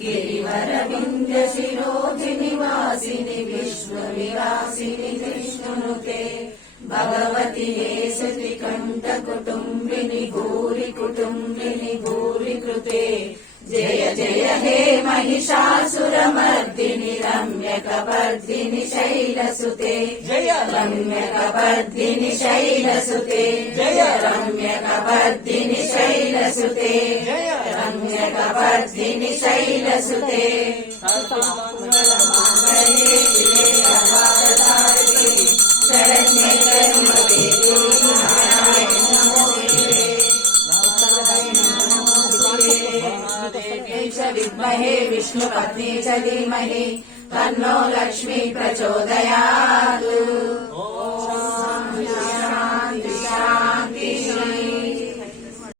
గిరివరవింద శిరోజి నివాసిని విశ్వ విలాసిని విష్ణునుతే భగవతి సతి కంఠ కుటుంబిని భూరి కుటుంబిని భూరి కృతే. జయ జయ హే మహిషాసురమ रम्यकपर्दिनि शैलसुते జయ रम्यकपर्दिनि शैलसुते जय रम्यकपर्दिनि शैलसुते जय रम्यकपर्दिनि शैलसुते च विद्महे विष्णुपत्नी च धीमहि तन्नो लक्ष्मी प्रचोदयात् ఓం